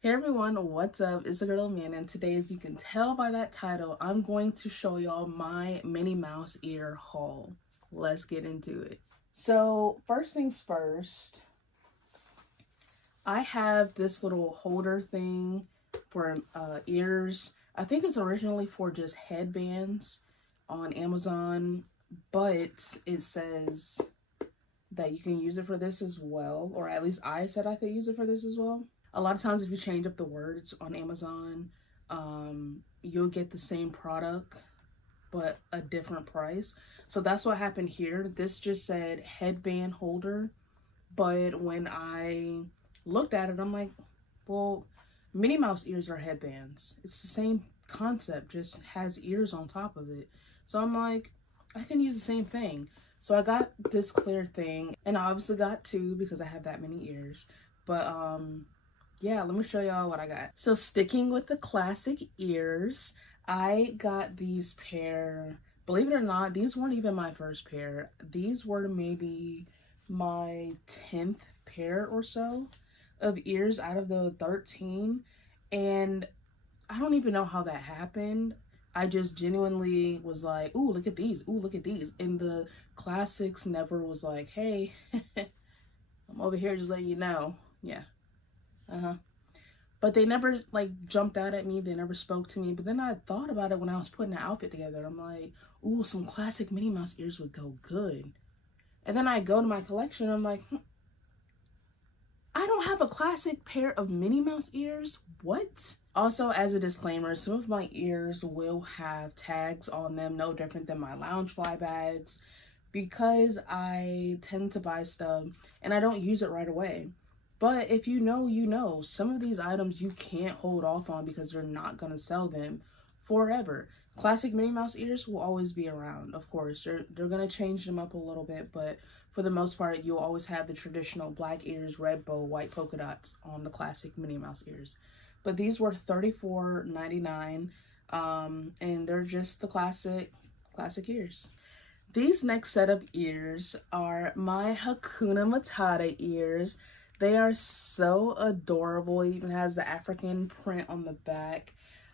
Hey everyone, what's up? It's the girl Minnie, and today, as you can tell by that title, I'm going to show y'all my Minnie Mouse ear haul. Let's get into it. So, first things first, I have this little holder thing for ears. I think it's originally for just headbands on Amazon, but it says that you can use it for this as well, or at least I said I could use it for this as well. A lot of times if you change up the words on Amazon, you'll get the same product but a different price. So that's what happened here. This just said headband holder, but when I looked at it, I'm like, well, Minnie Mouse ears are headbands. It's the same concept, just has ears on top of it. So I'm like, I can use the same thing. So I got this clear thing, and I obviously got two because I have that many ears. But yeah, let me show y'all what I got. So sticking with the classic ears, I got these pair. Believe it or not, these weren't even my first pair. These were maybe my 10th pair or so of ears out of the 13. And I don't even know how that happened. I just genuinely was like, ooh, look at these. Ooh, look at these. And the classics never was like, hey, I'm over here just letting you know. Yeah. Uh-huh. But they never like jumped out at me. They never spoke to me. But then I thought about it when I was putting the outfit together. I'm like, ooh, some classic Minnie Mouse ears would go good. And then I go to my collection and I'm like, I don't have a classic pair of Minnie Mouse ears. What? Also, as a disclaimer, some of my ears will have tags on them, no different than my Loungefly bags, because I tend to buy stuff and I don't use it right away. But if you know, you know. Some of these items you can't hold off on because they're not going to sell them forever. Classic Minnie Mouse ears will always be around, of course. They're going to change them up a little bit, but for the most part, you'll always have the traditional black ears, red bow, white polka dots on the classic Minnie Mouse ears. But these were $34.99, and they're just the classic ears. These next set of ears are my Hakuna Matata ears. They are so adorable. It even has the African print on the back.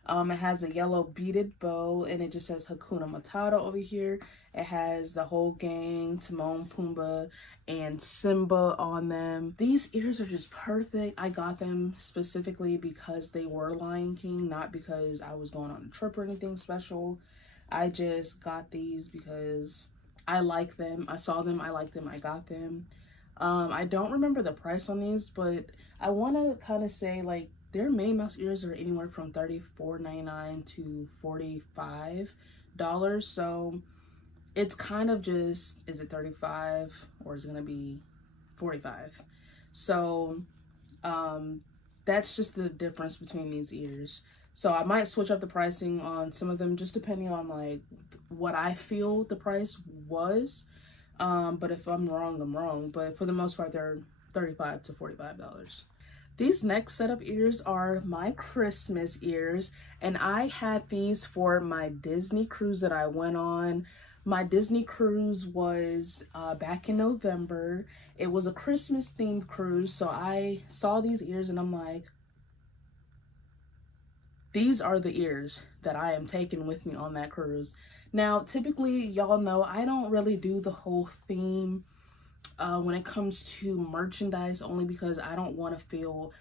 It has a yellow beaded bow, and it just says Hakuna Matata over here. It has the whole gang, Timon, Pumbaa, and Simba on them. These ears are just perfect. I got them specifically because they were Lion King, not because I was going on a trip or anything special. I just got these because I like them. I saw them, I like them, I got them. I don't remember the price on these, but I want to kind of say like their Minnie Mouse ears are anywhere from $34.99 to $45. So it's kind of just, is it 35 or is it going to be 45? So that's just the difference between these ears. So I might switch up the pricing on some of them just depending on like what I feel the price was. But if I'm wrong, I'm wrong. But for the most part, they're $35 to $45. These next set of ears are my Christmas ears, and I had these for my Disney cruise that I went on. My Disney cruise was back in November. It was a Christmas themed cruise, so I saw these ears and I'm like, these are the ears that I am taking with me on that cruise. Now, typically, y'all know I don't really do the whole theme when it comes to merchandise, only because I don't want to feel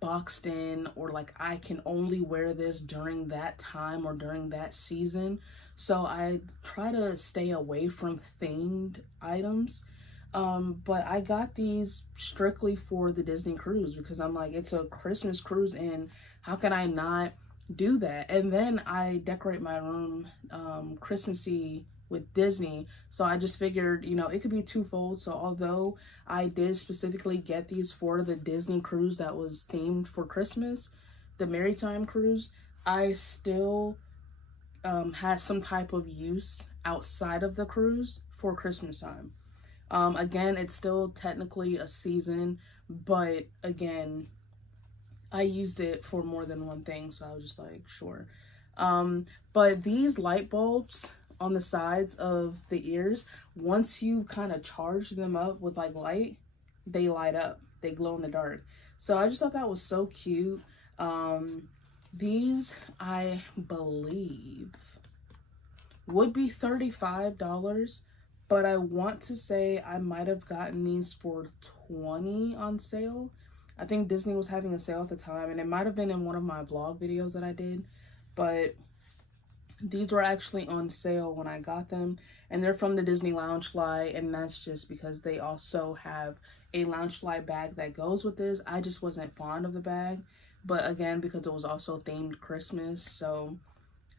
boxed in or like I can only wear this during that time or during that season. So I try to stay away from themed items. But I got these strictly for the Disney cruise because I'm like, it's a Christmas cruise and how can I not do that? And then I decorate my room Christmassy with Disney, so I just figured, you know, it could be twofold. So although I did specifically get these for the Disney cruise that was themed for Christmas, the Maritime cruise, I still had some type of use outside of the cruise for Christmas time. Again, it's still technically a season, but again, I used it for more than one thing, so I was just like, sure. But these light bulbs on the sides of the ears, once you kind of charge them up with like light, they light up. They glow in the dark. So I just thought that was so cute. These, I believe, would be $35, but I want to say I might have gotten these for $20 on sale. I think Disney was having a sale at the time, and it might have been in one of my vlog videos that I did, but these were actually on sale when I got them, and they're from the Disney Loungefly, and that's just because they also have a Loungefly bag that goes with this. I just wasn't fond of the bag, but again, because it was also themed Christmas, so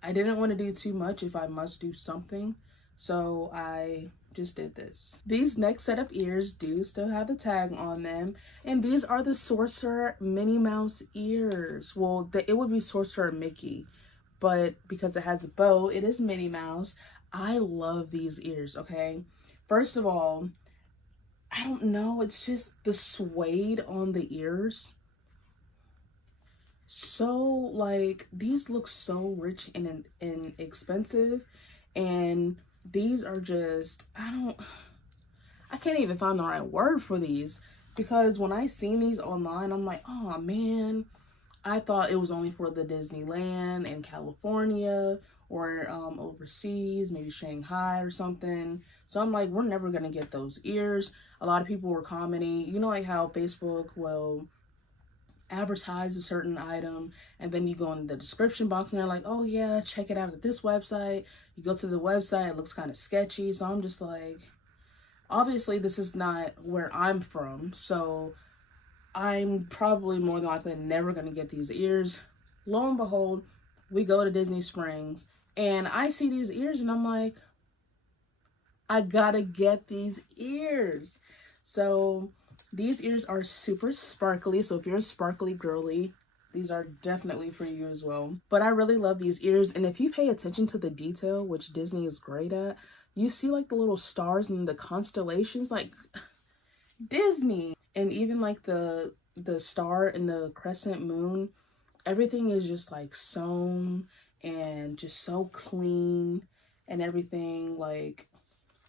I didn't want to do too much if I must do something, so I just did this. These next set of ears do still have the tag on them, and these are the Sorcerer Minnie Mouse ears. Well, it would be Sorcerer Mickey, but because it has a bow, it is Minnie Mouse. I love these ears, okay? First of all, I don't know, it's just the suede on the ears. So, like, these look so rich and expensive, and these are just, I can't even find the right word for these, because when I seen these online, I'm like, oh man, I thought it was only for the Disneyland in California or overseas, maybe Shanghai or something. So I'm like, we're never gonna get those ears. A lot of people were commenting, you know, like how Facebook will advertise a certain item, and then you go in the description box and they're like, oh yeah, check it out at this website. You go to the website, it looks kind of sketchy. So I'm just like, obviously this is not where I'm from, so I'm probably more than likely never going to get these ears. Lo and behold, we go to Disney Springs and I see these ears and I'm like, I gotta get these ears. So these ears are super sparkly, so if you're a sparkly girly, these are definitely for you as well. But I really love these ears, and if you pay attention to the detail, which Disney is great at, you see like the little stars and the constellations, like Disney. And even like the star and the crescent moon, everything is just like sewn and just so clean and everything, like,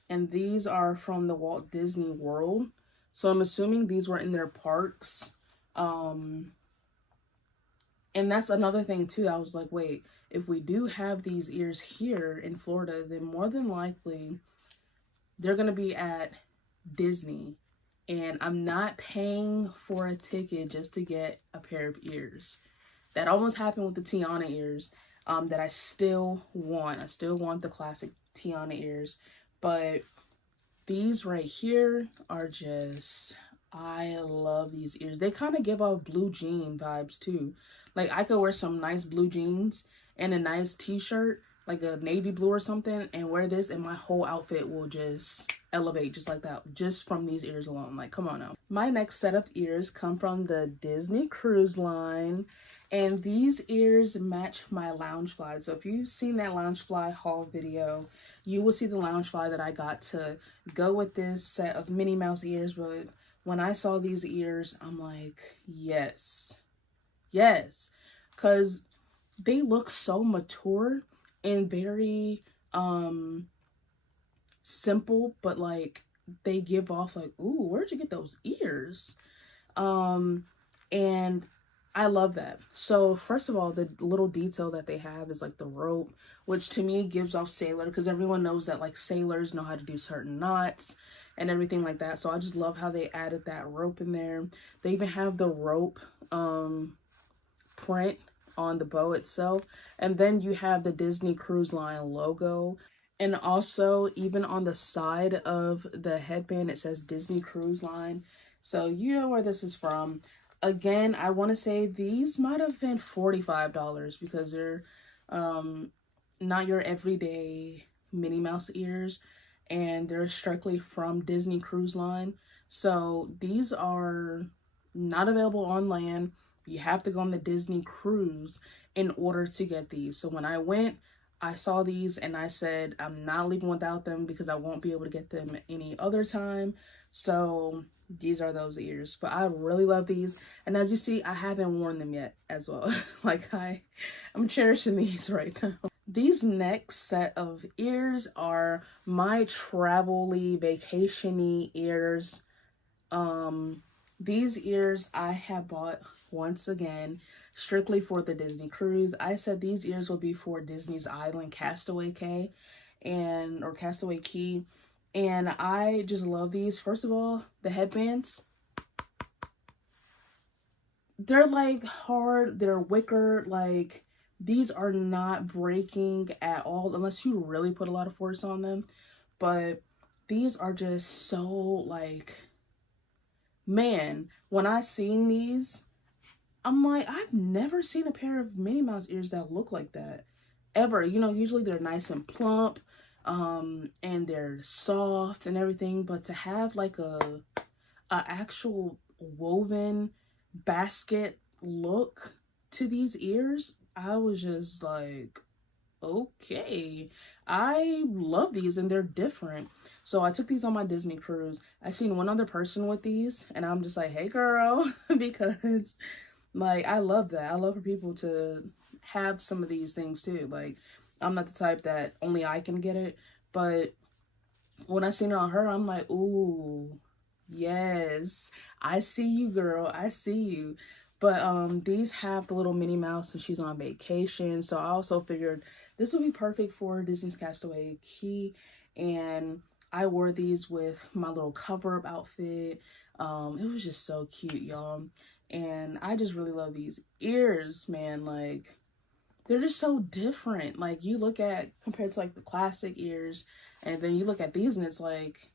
and these are from the Walt Disney World, so I'm assuming these were in their parks. And that's another thing too. I was like, wait, if we do have these ears here in Florida, then more than likely they're gonna be at Disney, and I'm not paying for a ticket just to get a pair of ears. That almost happened with the Tiana ears, that I still want. I still want the classic Tiana ears, but these right here are just, I love these ears. They kind of give off blue jean vibes too. Like, I could wear some nice blue jeans and a nice t-shirt, like a navy blue or something, and wear this, and my whole outfit will just elevate just like that, just from these ears alone. Like, come on now. My next set of ears come from the Disney Cruise Line, and these ears match my Loungefly. So if you've seen that Loungefly haul video, you will see the Loungefly that I got to go with this set of Minnie Mouse ears. But when I saw these ears, I'm like, yes, yes, because they look so mature and very simple, but like they give off like, ooh, where'd you get those ears? And I love that. So first of all, the little detail that they have is like the rope, which to me gives off sailor, because everyone knows that like sailors know how to do certain knots and everything like that. So I just love how they added that rope in there. They even have the rope print on the bow itself, and then you have the Disney Cruise Line logo, and also even on the side of the headband it says Disney Cruise Line, so you know where this is from. Again, I want to say these might have been $45 because they're not your everyday Minnie Mouse ears, and they're strictly from Disney Cruise Line. So these are not available on land. You have to go on the Disney cruise in order to get these. So when I went, I saw these and I said, I'm not leaving without them because I won't be able to get them any other time. So these are those ears. But I really love these. And as you see, I haven't worn them yet as well. Like, I'm cherishing these right now. These next set of ears are my travel-y, vacation-y ears. These ears I have bought once again strictly for the Disney cruise. I said these ears will be for Disney's Island Castaway Cay or Castaway Key. And I just love these. First of all, the headbands, they're like hard, they're wicker, like these are not breaking at all unless you really put a lot of force on them. But these are just so like, man, when I seen these, I'm like, I've never seen a pair of Minnie Mouse ears that look like that ever. You know, usually they're nice and plump, and they're soft and everything, but to have like a actual woven basket look to these ears, I was just like, okay, I love these and they're different. So I took these on my Disney cruise. I seen one other person with these and I'm just like, hey girl, because like I love that. I love for people to have some of these things too. Like I'm not the type that only I can get it, but when I seen it on her, I'm like, ooh, yes, I see you, girl. I see you. But these have the little Minnie Mouse and she's on vacation. So I also figured this would be perfect for Disney's Castaway Key. And I wore these with my little cover-up outfit. It was just so cute, y'all. And I just really love these ears, man. Like, they're just so different. Like, you look at, compared to like the classic ears, and then you look at these and it's like,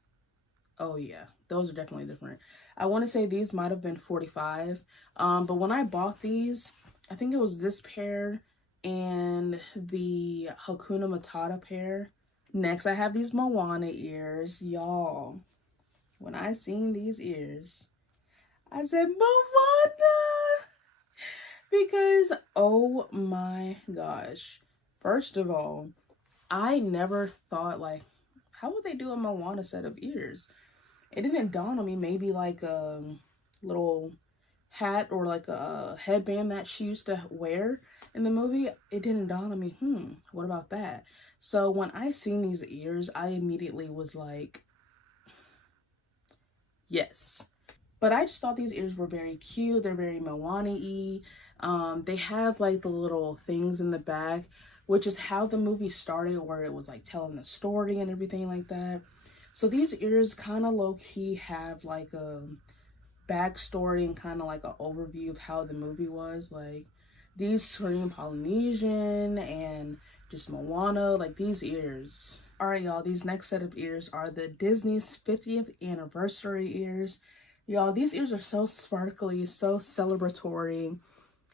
oh yeah, those are definitely different. I want to say these might have been 45. But when I bought these, I think it was this pair and the Hakuna Matata pair. Next, I have these Moana ears. Y'all, when I seen these ears, I said, Moana! Because, oh my gosh. First of all, I never thought, like, how would they do a Moana set of ears? It didn't dawn on me, maybe like a little hat or like a headband that she used to wear in the movie. It didn't dawn on me, what about that? So when I seen these ears, I immediately was like, yes. But I just thought these ears were very cute. They're very Moana-y. They have like the little things in the back, which is how the movie started, where it was like telling the story and everything like that. So these ears kind of low-key have like a backstory and kind of like an overview of how the movie was. Like these scream Polynesian and just Moana, like these ears. All right, y'all, these next set of ears are the Disney's 50th anniversary ears. Y'all, these ears are so sparkly, so celebratory.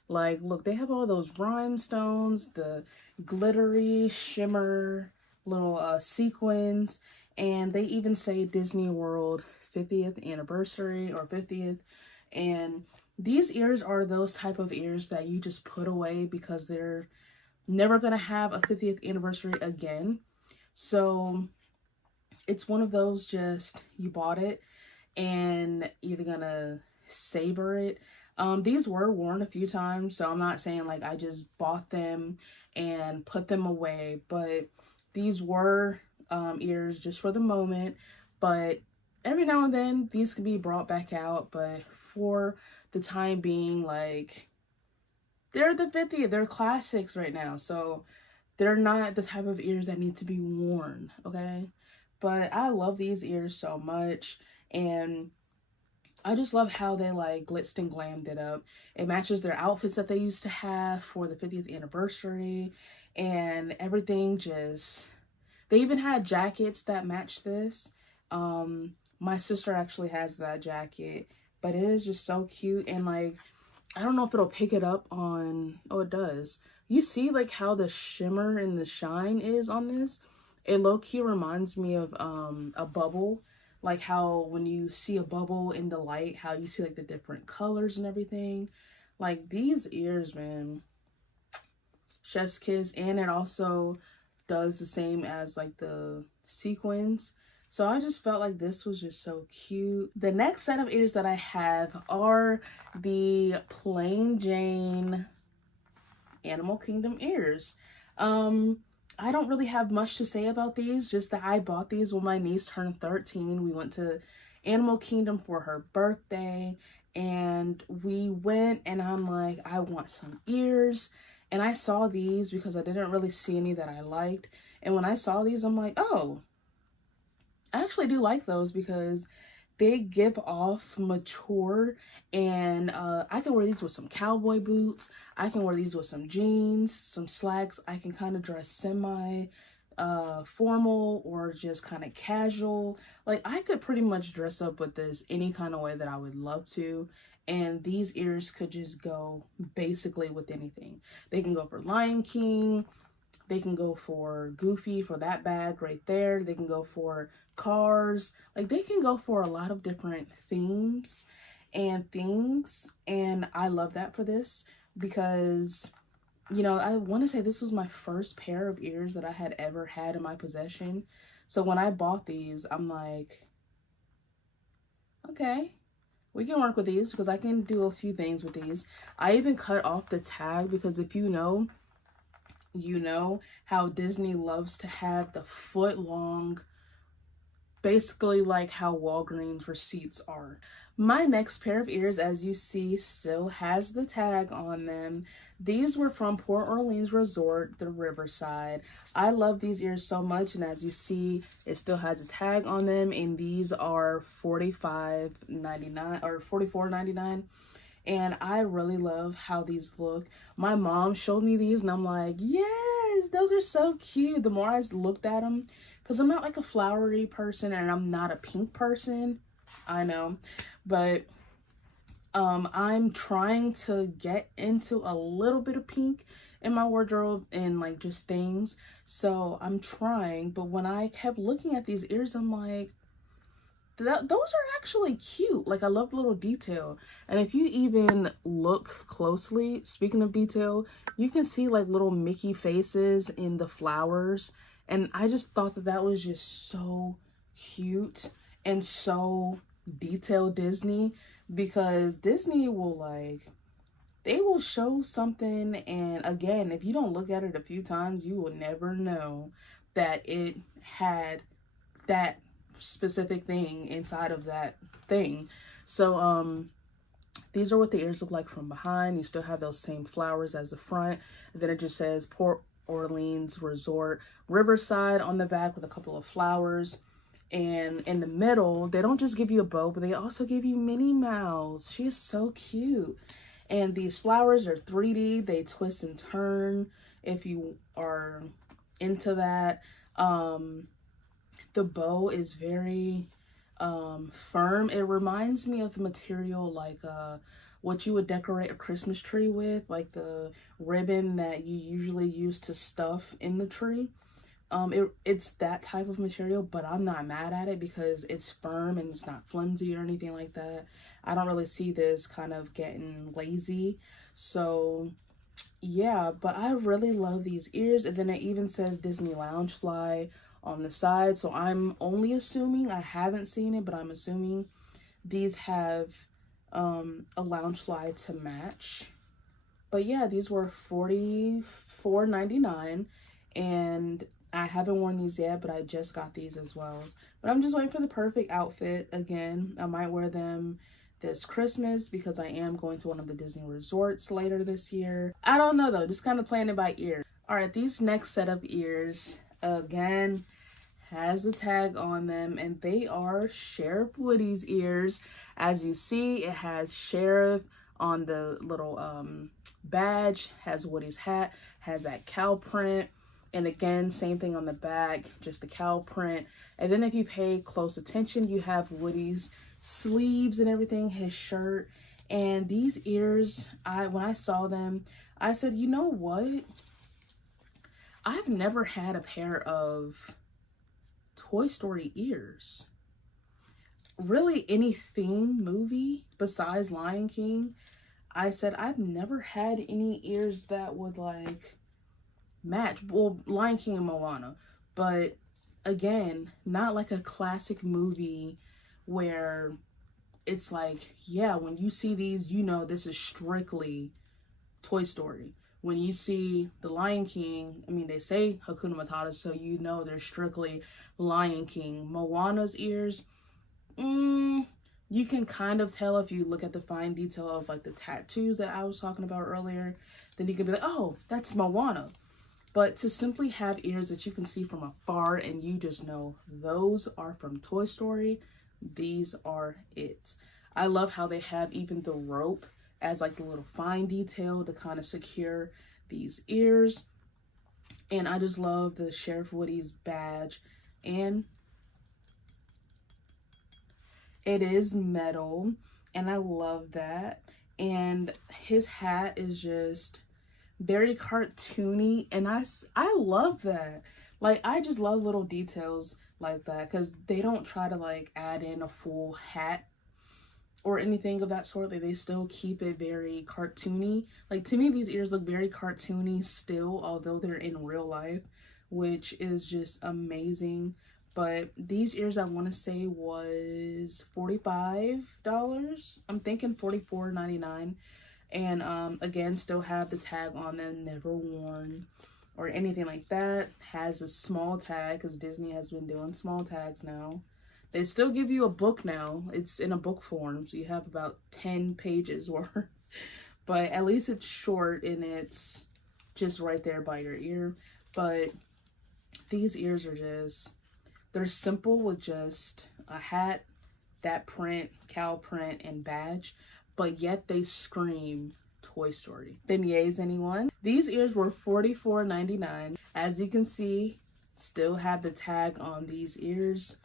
Like, look, they have all those rhinestones, the glittery shimmer little sequins, and they even say Disney World 50th anniversary or 50th. And these ears are those type of ears that you just put away because they're never gonna have a 50th anniversary again. So it's one of those, just you bought it and you're gonna savor it. These were worn a few times, so I'm not saying like I just bought them and put them away, but these were ears just for the moment. But every now and then these can be brought back out, but for the time being, like, they're the 50th, they're classics right now, so they're not the type of ears that need to be worn, okay? But I love these ears so much, and I just love how they like blitzed and glammed it up. It matches their outfits that they used to have for the 50th anniversary, and everything just, they even had jackets that match this. My sister actually has that jacket, but it is just so cute. And like, I don't know if it'll pick it up on, oh, it does. You see like how the shimmer and the shine is on this? It low-key reminds me of a bubble. Like how when you see a bubble in the light, how you see like the different colors and everything. Like these ears, man, chef's kiss. And it also does the same as like the sequins. So I just felt like this was just so cute. The next set of ears that I have are the Plain Jane Animal Kingdom ears. I don't really have much to say about these, just that I bought these when my niece turned 13. We went to Animal Kingdom for her birthday, and we went, and I'm like, I want some ears. And I saw these because I didn't really see any that I liked. And when I saw these, I'm like, oh, I actually do like those because they give off mature, and I can wear these with some cowboy boots. I can wear these with some jeans, some slacks. I can kind of dress semi formal or just kind of casual. Like, I could pretty much dress up with this any kind of way that I would love to. And these ears could just go basically with anything. They can go for Lion King. They can go for Goofy, for that bag right there. They can go for Cars. Like, they can go for a lot of different themes and things. And I love that for this because, you know, I want to say this was my first pair of ears that I had ever had in my possession. So when I bought these, I'm like, okay, we can work with these because I can do a few things with these. I even cut off the tag because if you know how Disney loves to have the foot long, basically like how Walgreens receipts are. My next pair of ears, as you see, still has the tag on them. These were from Port Orleans Resort, the Riverside. I love these ears so much, and as you see, it still has a tag on them, and these are $45.99 or $44.99. And I really love how these look. My mom showed me these and I'm like, yes, those are so cute. The more I looked at them, because I'm not like a flowery person and I'm not a pink person, I know, but I'm trying to get into a little bit of pink in my wardrobe and like just things. So I'm trying, but when I kept looking at these ears, I'm like, those are actually cute. Like, I love the little detail. And if you even look closely, speaking of detail, you can see like little Mickey faces in the flowers. And I just thought that that was just so cute and so detailed Disney, because Disney will like, they will show something, and again, if you don't look at it a few times, you will never know that it had that specific thing inside of that thing. So these are what the ears look like from behind. You still have those same flowers as the front, and then it just says Port Orleans Resort Riverside on the back with a couple of flowers. And in the middle, they don't just give you a bow, but they also give you Minnie Mouse. She is so cute. And these flowers are 3D. They twist and turn if you are into that. The bow is very firm. It reminds me of the material like what you would decorate a Christmas tree with, like the ribbon that you usually use to stuff in the tree. It's that type of material, but I'm not mad at it because it's firm and it's not flimsy or anything like that. I don't really see this kind of getting lazy. So yeah, but I really love these ears. And then it even says Disney Loungefly on the side. So I'm only assuming, I haven't seen it, but I'm assuming these have a Loungefly to match. But yeah, these were $44.99, and I haven't worn these yet, but I just got these as well. But I'm just waiting for the perfect outfit. Again, I might wear them this Christmas because I am going to one of the Disney resorts later this year. I don't know though, just kind of playing it by ear. All right, these next set of ears, again, has the tag on them, and they are Sheriff Woody's ears. As you see, it has Sheriff on the little badge, has Woody's hat, has that cow print, and again, same thing on the back, just the cow print. And then if you pay close attention, you have Woody's sleeves and everything, his shirt. And these ears, when I saw them, I said, you know what? I've never had a pair of Toy Story ears. Really, any theme movie besides Lion King, I said I've never had any ears that would like match. Well, Lion King and Moana, but again, not like a classic movie where it's like, yeah, when you see these, you know this is strictly Toy Story. When you see the Lion King, I mean, they say Hakuna Matata, so you know they're strictly Lion King. Moana's ears, You can kind of tell if you look at the fine detail of like the tattoos that I was talking about earlier. Then you can be like, oh, that's Moana. But to simply have ears that you can see from afar and you just know those are from Toy Story, these are it. I love how they have even the rope as like the little fine detail to kind of secure these ears. And I just love the Sheriff Woody's badge. And it is metal, and I love that. And his hat is just very cartoony, and I love that. Like, I just love little details like that, because they don't try to like add in a full hat or anything of that sort. Like, they still keep it very cartoony. Like, to me, these ears look very cartoony still, although they're in real life, which is just amazing. But these ears, I want to say, was $45. I'm thinking $44.99. And again, still have the tag on them, never worn or anything like that. Has a small tag, because Disney has been doing small tags now. They still give you a book now. It's in a book form, so you have about 10 pages worth. But at least it's short and it's just right there by your ear. But these ears are just, they're simple with just a hat, that print, cow print, and badge, but yet they scream Toy Story. Beignets, anyone? These ears were $44.99. As you can see, still have the tag on these ears.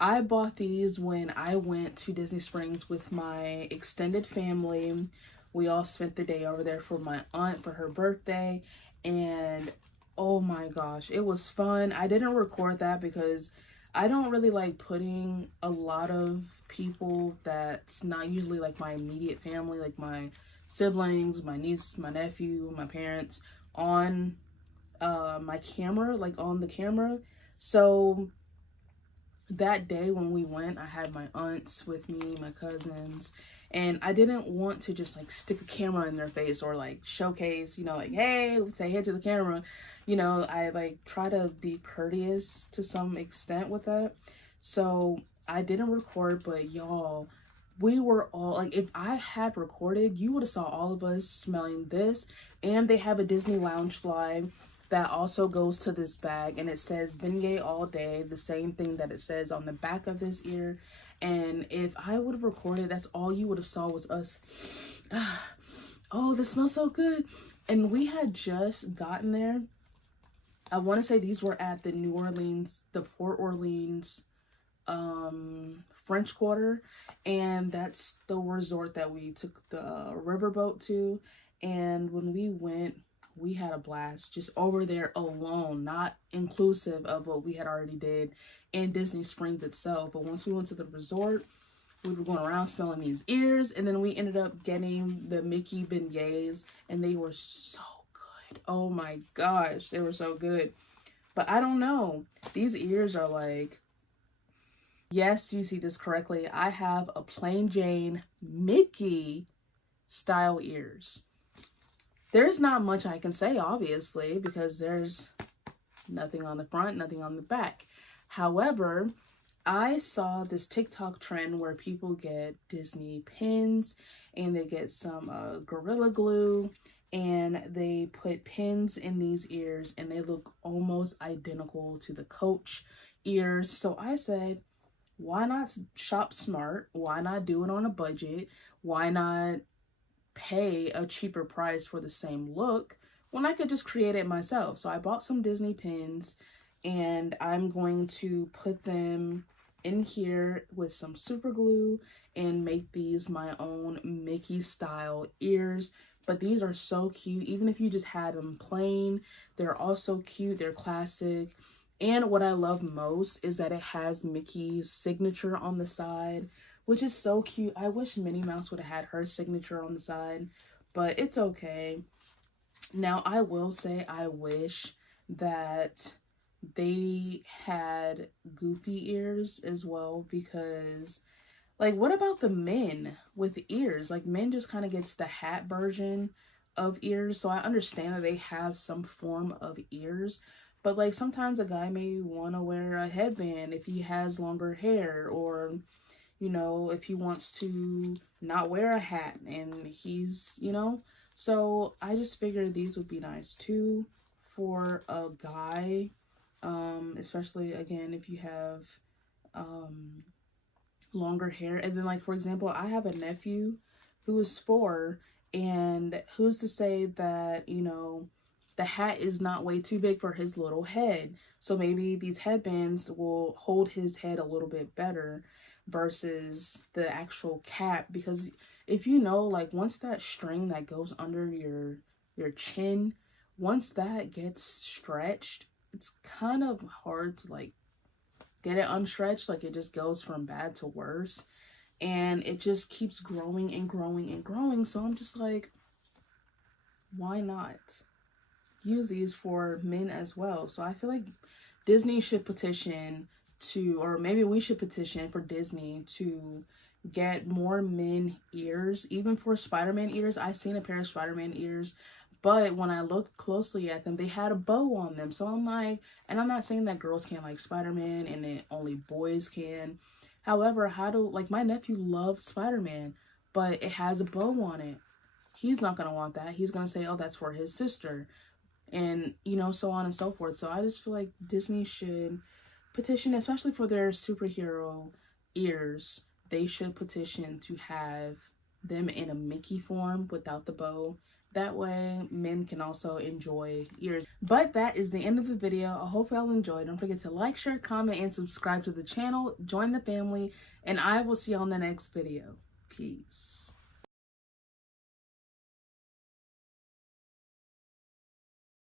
I bought these when I went to Disney Springs with my extended family. We all spent the day over there for my aunt for her birthday, and oh my gosh, it was fun. I didn't record that because I don't really like putting a lot of people that's not usually like my immediate family, like my siblings, my niece, my nephew, my parents, on my camera, like on the camera. So that day when we went, I had my aunts with me, my cousins, and I didn't want to just like stick a camera in their face or like showcase, you know, like, hey, say hey to the camera. You know, I like try to be courteous to some extent with that. So I didn't record, but y'all, we were all like, if I had recorded, you would have saw all of us smelling this. And they have a Disney Lounge fly that also goes to this bag, and it says beignet all day, the same thing that it says on the back of this ear. And if I would have recorded, that's all you would have saw was us. Oh, this smells so good. And we had just gotten there. I want to say these were at the Port Orleans French Quarter, and that's the resort that we took the riverboat to. And when we went, we had a blast just over there alone, not inclusive of what we had already did in Disney Springs itself. But once we went to the resort, we were going around smelling these ears, and then we ended up getting the Mickey beignets, and they were so good. Oh my gosh, they were so good. But I don't know, these ears are like, yes, you see this correctly, I have a plain Jane Mickey style ears. There's not much I can say, obviously, because there's nothing on the front, nothing on the back. However, I saw this TikTok trend where people get Disney pins and they get some Gorilla Glue, and they put pins in these ears and they look almost identical to the Coach ears. So I said, why not shop smart? Why not do it on a budget? Why not pay a cheaper price for the same look when I could just create it myself? So I bought some Disney pins, and I'm going to put them in here with some super glue and make these my own Mickey style ears. But these are so cute. Even if you just had them plain, they're also cute. They're classic. And what I love most is that it has Mickey's signature on the side, which is so cute. I wish Minnie Mouse would have had her signature on the side, but it's okay. Now, I will say I wish that they had Goofy ears as well, because, like, what about the men with ears? Like, men just kind of gets the hat version of ears, so I understand that they have some form of ears, but, like, sometimes a guy may want to wear a headband if he has longer hair, or, you know, if he wants to not wear a hat and he's, you know. So I just figured these would be nice too for a guy, especially again if you have longer hair. And then, like, for example, I have a nephew who is 4, and who's to say that, you know, the hat is not way too big for his little head. So maybe these headbands will hold his head a little bit better versus the actual cap. Because if you know, like, once that string that goes under your chin, once that gets stretched, it's kind of hard to like get it unstretched. Like, it just goes from bad to worse, and it just keeps growing and growing and growing. So I'm just like, why not use these for men as well? So I feel like Disney should petition to, or maybe we should petition for Disney to get more men ears, even for Spider-Man ears. I seen a pair of Spider-Man ears, but when I looked closely at them, they had a bow on them. So I'm like, and I'm not saying that girls can't like Spider-Man and that only boys can. However, how do, like, my nephew loves Spider-Man, but it has a bow on it. He's not going to want that. He's going to say, oh, that's for his sister. And, you know, so on and so forth. So I just feel like Disney should petition, especially for their superhero ears. They should petition to have them in a Mickey form without the bow. That way men can also enjoy ears. But that is the end of the video. I hope y'all enjoyed. Don't forget to like, share, comment, and subscribe to the channel. Join the family, and I will see you on the next video. Peace.